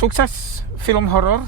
sukses film horor.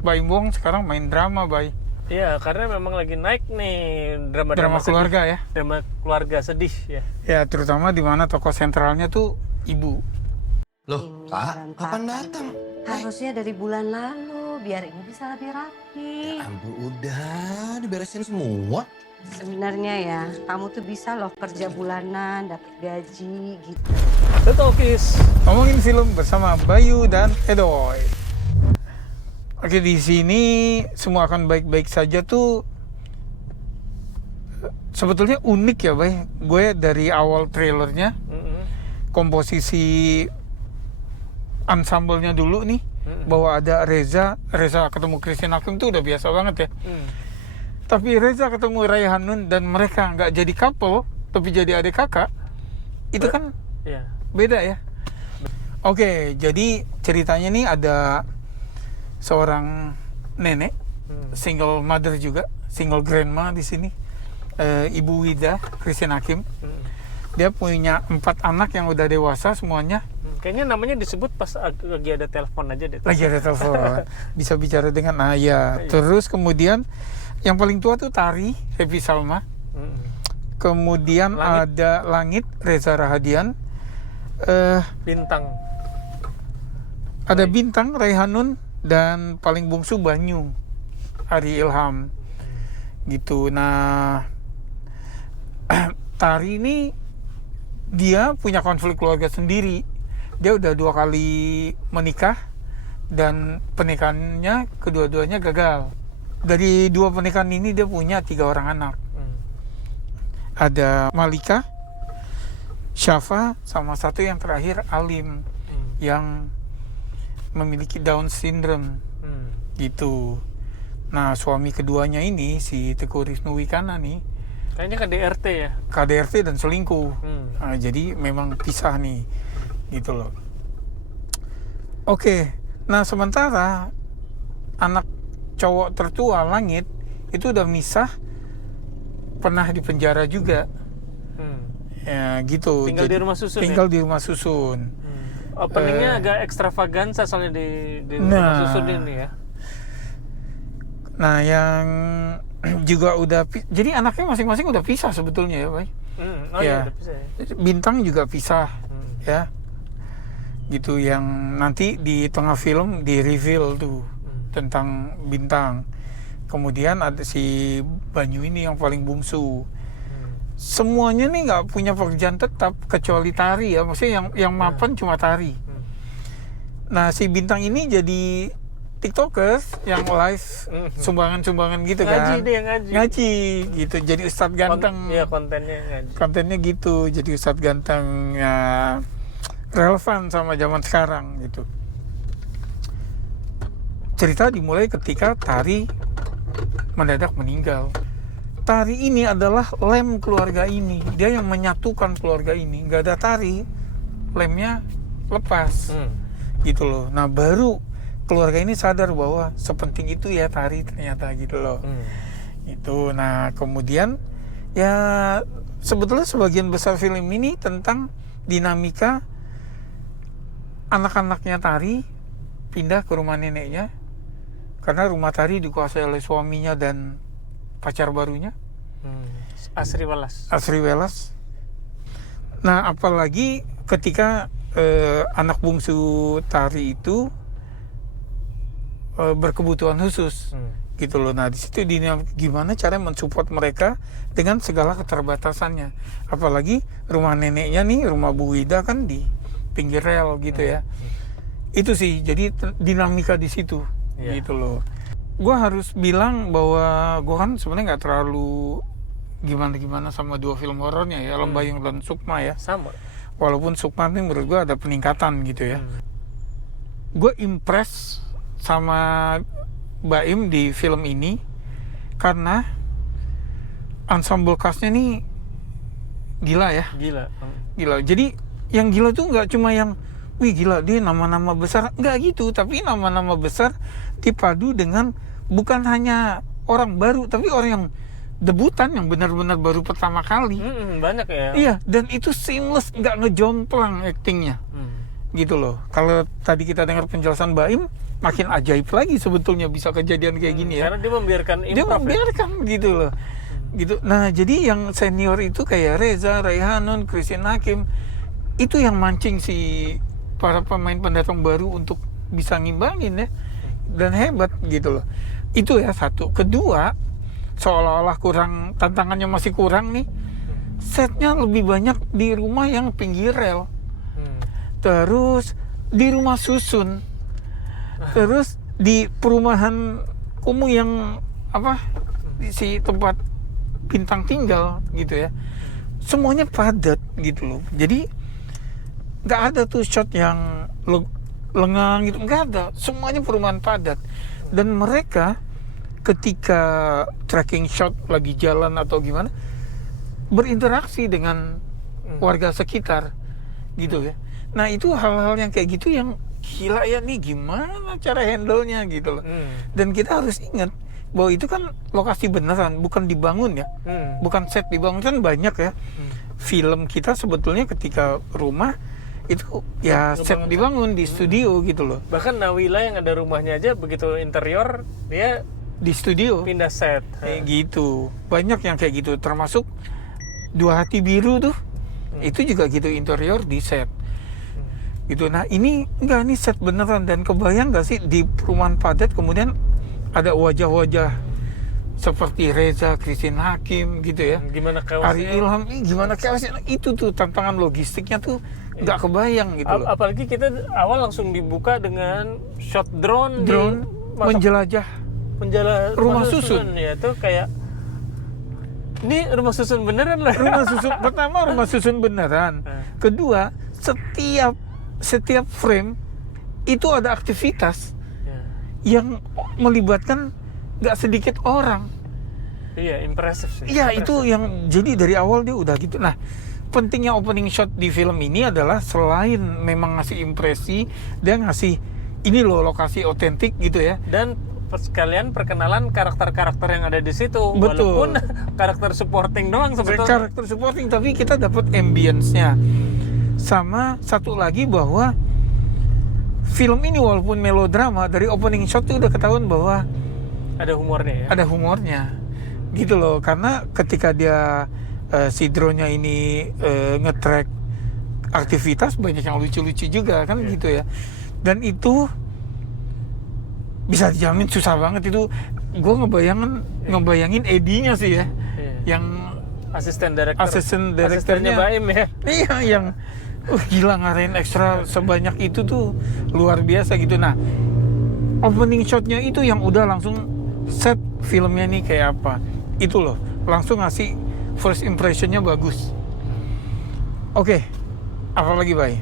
Baim Wong sekarang main drama, Bay. Iya, karena memang lagi naik nih Drama drama keluarga ya. drama keluarga sedih ya. Ya, terutama di mana tokoh sentralnya tuh ibu. Loh, Kak, kapan datang? Harusnya dari bulan lalu, biar ini bisa lebih rapi. Ya ampun, udah diberesin semua. Sebenarnya ya, kamu tuh bisa loh kerja bulanan, dapat gaji gitu. The Talkies. Ngomongin film bersama Bayu dan Edoy. Oke, di sini semua akan baik-baik saja tuh sebetulnya unik ya, Bay. Gue dari awal trailernya, komposisi ensemble-nya dulu nih, bahwa ada Reza ketemu Christine Hakim tuh udah biasa banget ya. Tapi Reza ketemu Raihanun dan mereka nggak jadi couple, tapi jadi adik kakak, itu kan beda ya. Oke, jadi ceritanya nih ada seorang nenek, single mother juga, single grandma di sini, Ibu Wida, Christine Hakim. Dia punya 4 anak yang udah dewasa semuanya. Kayaknya namanya disebut pas lagi ada telepon aja deh. Lagi ada telepon, bisa bicara dengan ayah. Terus kemudian yang paling tua tuh Tari, Happy Salma. Kemudian ada Langit, Reza Rahadian. Bintang. Ada Bintang, Raihanun, dan paling bungsu Banyu, Ari Ilham. Gitu. Nah, Tari ini dia punya konflik keluarga sendiri. Dia udah 2 kali menikah dan pernikahannya kedua-duanya gagal. Dari 2 pernikahan ini dia punya 3 orang anak. Ada Malika, Syafa, sama satu yang terakhir Alim yang memiliki Down syndrome. Gitu. Nah, suami keduanya ini si Teguh Wisnu Wikana nih Kayaknya KDRT ya. KDRT dan selingkuh. Nah, jadi memang pisah nih. Gitu loh. Oke. Nah, sementara anak cowok tertua Langit itu udah misah, pernah di penjara juga. Ya gitu. Tinggal jadi, di rumah susun. Tinggal di rumah susun. Openingnya agak ekstravaganza soalnya di rumah susun ini ya. Nah, yang juga udah jadi anaknya masing-masing udah pisah sebetulnya ya, Bay. Udah pisah ya. Bintang juga pisah. Ya. Gitu, yang nanti di tengah film di reveal tuh tentang Bintang. Kemudian ada si Banyu ini yang paling bungsu. Semuanya nih nggak punya pekerjaan tetap kecuali Tari ya, maksudnya yang mapan cuma Tari. Nah, si Bintang ini jadi TikTokers yang live sumbangan-sumbangan gitu kan. Ngaji dia, ngaji gitu, jadi ustadz ganteng. Iya, kontennya ngaji. Kontennya gitu, jadi ustadz ganteng ya, relevan sama zaman sekarang gitu. Cerita dimulai ketika Tari mendadak meninggal. Tari ini adalah lem keluarga ini. Dia yang menyatukan keluarga ini. Nggak ada Tari, lemnya lepas. Gitu loh. Nah, baru keluarga ini sadar bahwa sepenting itu ya Tari ternyata gitu loh. Itu. Nah, kemudian ya sebetulnya sebagian besar film ini tentang dinamika anak-anaknya Tari pindah ke rumah neneknya karena rumah Tari dikuasai oleh suaminya dan pacar barunya, Asri Welas. Nah, apalagi ketika anak bungsu Tari itu berkebutuhan khusus, gitu loh. Nah, di situ gimana cara mensupport mereka dengan segala keterbatasannya. Apalagi rumah neneknya nih, rumah Bu Wida kan di pinggir rel gitu ya. Itu sih, jadi dinamika di situ, gitu loh. Gue harus bilang bahwa gue kan sebenarnya nggak terlalu gimana sama 2 film horornya ya, Lembayung dan Sukma ya. Sama. Walaupun Sukma ini menurut gue ada peningkatan gitu ya. Gue impress sama Baim di film ini karena ensemble castnya nih gila ya. Gila. Jadi yang gila tuh nggak cuma yang wih gila dia nama-nama besar, nggak gitu, tapi nama-nama besar dipadu dengan bukan hanya orang baru tapi orang yang debutan yang benar-benar baru pertama kali. Banyak ya. Iya, dan itu seamless, nggak ngejomplang aktingnya. gitu loh. Kalau tadi kita dengar penjelasan Baim, makin ajaib lagi sebetulnya bisa kejadian kayak gini ya. Karena dia membiarkan Dia improv. membiarkan gitu loh. Gitu. Nah, jadi yang senior itu kayak Reza, Raihanun, Christine Hakim itu yang mancing si para pemain pendatang baru untuk bisa ngimbangin ya. Dan hebat gitu loh. Itu ya satu. Kedua, seolah-olah kurang, tantangannya masih kurang nih. Setnya lebih banyak di rumah yang pinggir rel. Terus di rumah susun. Terus di perumahan kumuh yang apa? Si tempat bintang tinggal gitu ya. Semuanya padat gitu loh. Jadi nggak ada tuh shot yang lengang gitu, nggak ada. Semuanya perumahan padat. Dan mereka ketika tracking shot lagi jalan atau gimana berinteraksi dengan warga sekitar gitu ya. Nah itu hal-hal yang kayak gitu yang gila ya, nih gimana cara handle-nya gitu loh. Dan kita harus ingat bahwa itu kan lokasi beneran, bukan dibangun ya. Bukan set dibangun, kan banyak ya. Film kita sebetulnya ketika rumah itu ya set dibangun di studio gitu loh. Bahkan Nawila yang ada rumahnya aja begitu interior dia Di studio. pindah set. Kayak gitu. Banyak yang kayak gitu, termasuk Dua Hati Biru tuh. Itu juga gitu, interior di set. Gitu. Nah, ini enggak, nih set beneran. Dan kebayang gak sih di perumahan padat kemudian ada wajah-wajah seperti Reza, Christine Hakim gitu ya. Gimana Ari chaosnya? Ilham, gimana chaosnya. Itu tuh tantangan logistiknya tuh nggak kebayang gitu loh. Apalagi kita awal langsung dibuka dengan shot drone Menjelajah rumah susun. ya tuh kayak ini rumah susun beneran lah. rumah susun. Pertama rumah susun beneran. Kedua, setiap frame itu ada aktivitas yang melibatkan nggak sedikit orang. Iya, impresif sih. Iya, itu yang jadi dari awal dia udah gitu. Nah, pentingnya opening shot di film ini adalah selain memang ngasih impresi, dia ngasih ini loh lokasi otentik gitu ya. Dan sekalian perkenalan karakter-karakter yang ada di situ. Betul. Walaupun karakter supporting doang sebetulnya. Karakter supporting, tapi kita dapat ambience-nya. Sama satu lagi bahwa film ini walaupun melodrama, dari opening shot itu udah ketahuan bahwa Ada humornya ya. ada humornya gitu loh. Karena ketika dia si drone-nya ini nge-track aktivitas, banyak yang lucu-lucu juga kan gitu ya. Dan itu bisa dijamin susah banget itu. Gue ngebayangin Edi-nya sih ya. Yang Asisten direktur. direkturnya Asistennya Baim ya. Iya, yang gila ngarahin ekstra sebanyak itu tuh luar biasa gitu. Nah, opening shotnya itu yang udah langsung set filmnya nih kayak apa. Itu loh, langsung ngasih first impressionnya bagus. Oke, apa lagi Bay?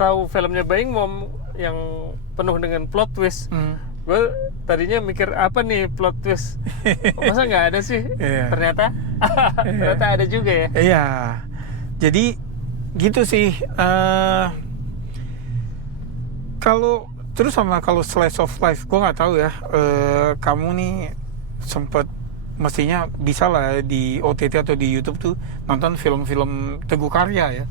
Tahu filmnya Baim mau yang penuh dengan plot twist. Gue tadinya mikir apa nih plot twist. Masa nggak ada sih? Iya. Ternyata ada juga ya. Iya, jadi gitu sih. Kalau terus sama kalau slice of life, gue nggak tahu ya. Kamu nih sempet mestinya bisa lah di OTT atau di YouTube tuh nonton film-film Teguh Karya ya.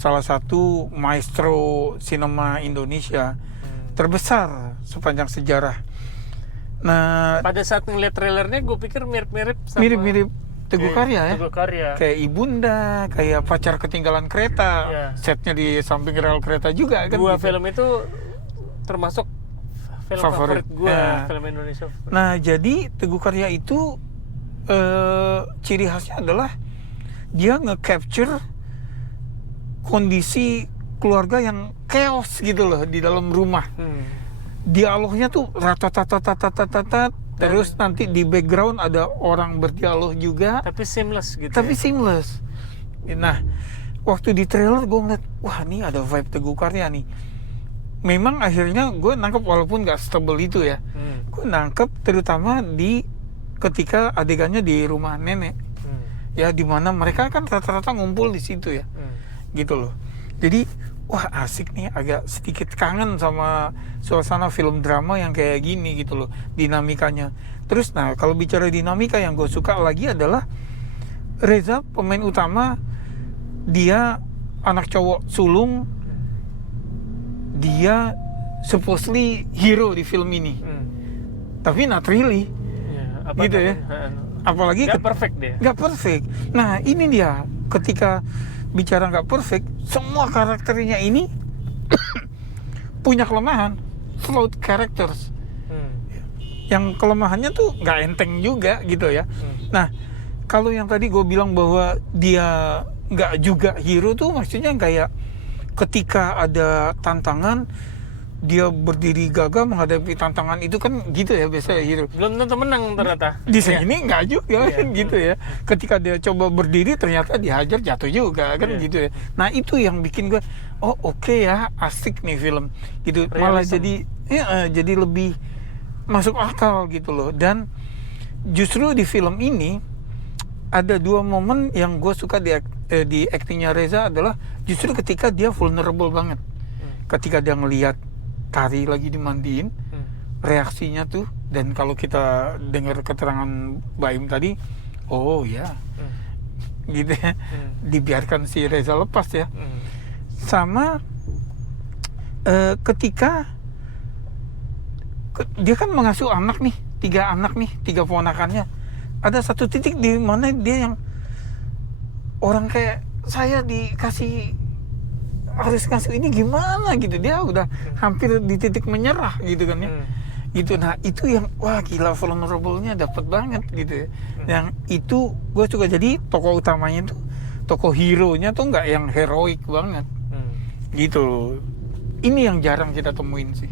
Salah satu maestro sinema Indonesia terbesar sepanjang sejarah. Nah, Pada saat ngeliat trailernya gue pikir mirip-mirip sama mirip-mirip Teguh Karya ya. Teguh Karya. Kayak Ibunda, kayak Pacar Ketinggalan Kereta, Iya. setnya di samping rel kereta juga kan. Dua gitu. film itu termasuk film Favorit. favorit gue, Ya. film Indonesia. Nah, jadi Teguh Karya itu ciri khasnya adalah dia nge-capture kondisi keluarga yang chaos gitu loh di dalam rumah. Dialognya tuh ratatatatatatat, terus nanti di background ada orang berdialog juga. Tapi seamless gitu. Tapi ya. seamless. Nah, waktu di trailer gue ngeliat, wah ini ada vibe Teguh Karya nih. Memang akhirnya gue nangkep walaupun gak setebel itu ya. Gue nangkep terutama di ketika adegannya di rumah nenek. Ya dimana mereka kan rata-rata ngumpul di situ ya. Gitu loh. Jadi wah asik nih, agak sedikit kangen sama suasana film drama yang kayak gini gitu loh, dinamikanya. Terus nah kalau bicara dinamika yang gue suka lagi adalah Reza pemain utama, dia anak cowok sulung dia supposedly hero di film ini, tapi not really, gitu ya. Apalagi nggak perfect dia. nggak perfect. Nah ini dia, ketika bicara nggak perfect, semua karakternya ini punya kelemahan, flawed characters. Yang kelemahannya tuh nggak enteng juga gitu ya. Nah kalau yang tadi gue bilang bahwa dia nggak juga hero tuh maksudnya kayak ketika ada tantangan dia berdiri gagah menghadapi tantangan itu kan gitu ya biasanya hero. Belum tentu menang ternyata. Di sini nggak juga kan gitu ya. Ketika dia coba berdiri ternyata dihajar jatuh juga kan gitu ya. Nah itu yang bikin gue oke ya, asik nih film gitu. Malah Realism. jadi lebih masuk akal gitu loh. Dan justru di film ini ada dua momen yang gue suka di aktingnya Reza adalah justru ketika dia vulnerable banget. Ketika dia ngelihat Tari lagi dimandiin, reaksinya tuh, dan kalau kita dengar keterangan Baim tadi, oh ya, gitu ya, dibiarkan si Reza lepas ya. Sama ketika dia kan mengasuh anak nih, 3 anak nih, 3 ponakannya. Ada satu titik di mana dia yang orang kayak saya dikasih harus ngasih ini gimana gitu, dia udah hampir di titik menyerah gitu kan ya. Gitu. Nah itu yang wah gila, vulnerable-nya dapat banget gitu ya. Yang itu gue suka, jadi tokoh utamanya tuh, tokoh hero-nya tuh nggak yang heroik banget gitu loh. Ini yang jarang kita temuin sih.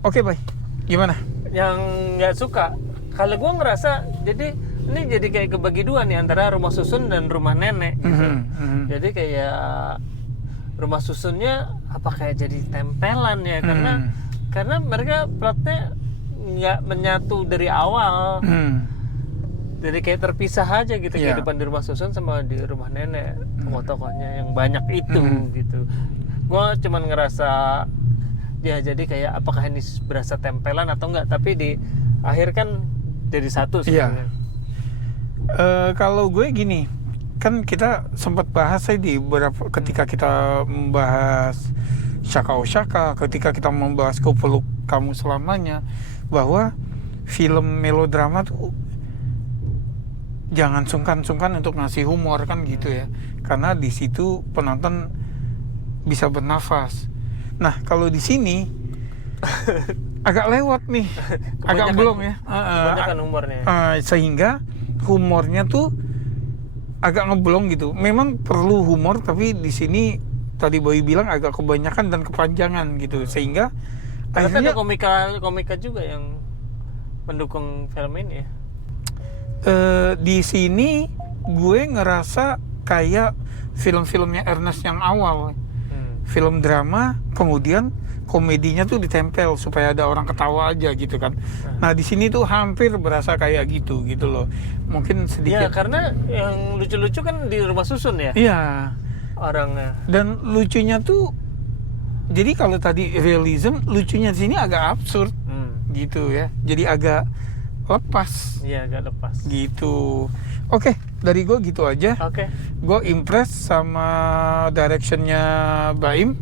Oke, Bay, gimana? Yang nggak suka, kalau gue ngerasa ini jadi kayak kebagi dua nih antara rumah susun dan rumah nenek gitu. Jadi kayak rumah susunnya apa kayak jadi tempelan ya, karena mereka plotnya nggak menyatu dari awal. Jadi kayak terpisah aja gitu, kehidupan di rumah susun sama di rumah nenek, tokoh-tokohnya yang banyak itu gitu. Gue cuman ngerasa ya jadi kayak apakah ini berasa tempelan atau enggak, tapi di akhir kan jadi satu sebenarnya. Kalau gue gini, kan kita sempat bahas di beberapa ketika kita membahas Shaka Oshaka, ketika kita membahas Ku Peluk Kamu Selamanya, bahwa film melodrama tuh jangan sungkan-sungkan untuk ngasih humor kan gitu ya, karena di situ penonton bisa bernafas. Nah kalau di sini agak lewat nih, agak belum ya, Kebanyakan humornya. sehingga humornya tuh agak ngeblong gitu. Memang perlu humor, tapi di sini tadi Boy bilang agak kebanyakan dan kepanjangan gitu, sehingga Ternyata akhirnya ada komika juga yang mendukung film ini ya. Di sini gue ngerasa kayak film-filmnya Ernest yang awal, film drama, kemudian komedinya tuh ditempel supaya ada orang ketawa aja gitu kan. Nah di sini tuh hampir berasa kayak gitu loh. Mungkin Ya sedikit. karena yang lucu-lucu kan di rumah susun ya Iya. orangnya. Dan lucunya tuh, jadi kalau tadi realism, lucunya di sini agak absurd gitu ya. Jadi agak lepas Iya agak lepas. gitu. Oke, dari gue gitu aja. Oke. Gue impress sama directionnya Baim.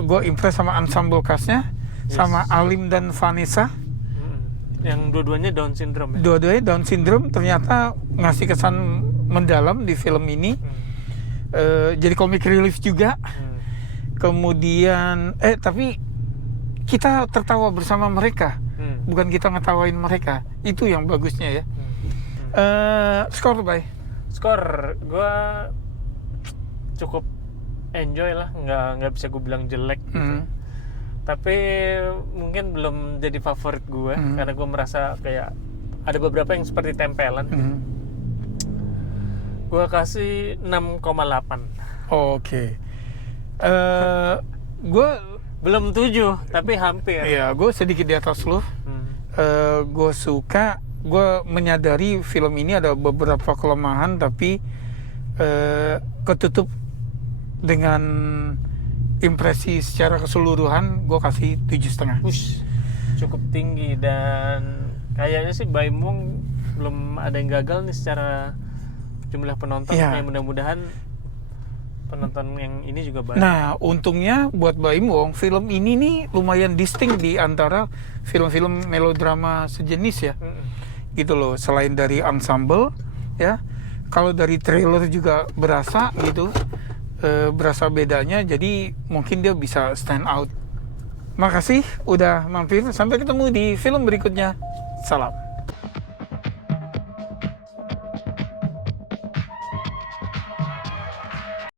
Gue impress sama ensemble castnya, sama Alim dan Vanessa. Yang dua-duanya Down syndrome ya. Dua-duanya Down syndrome, ternyata ngasih kesan mendalam di film ini. Jadi comic relief juga. Kemudian tapi kita tertawa bersama mereka, bukan kita ngetawain mereka. Itu yang bagusnya ya. Skor Bay. Skor gue cukup enjoy lah, nggak bisa gue bilang jelek gitu. Tapi mungkin belum jadi favorit gue karena gue merasa kayak ada beberapa yang seperti tempelan. Gue kasih 6,8. Oke. Gue belum 7 tapi hampir. Iya, gue sedikit di atas lu. Gue suka, gue menyadari film ini ada beberapa kelemahan, tapi ketutup dengan impresi secara keseluruhan. Gue kasih 7,5. Cukup tinggi, dan kayaknya sih Baim Wong belum ada yang gagal nih secara jumlah penonton. Iya. Mudah-mudahan penonton yang ini juga banyak. Nah, untungnya buat Baim Wong, film ini nih lumayan distinct di antara film-film melodrama sejenis ya. Gitu loh, selain dari ensemble ya. Kalau dari trailer juga berasa gitu. Berasa bedanya, jadi mungkin dia bisa stand out. Makasih udah mampir, sampai ketemu di film berikutnya. Salam.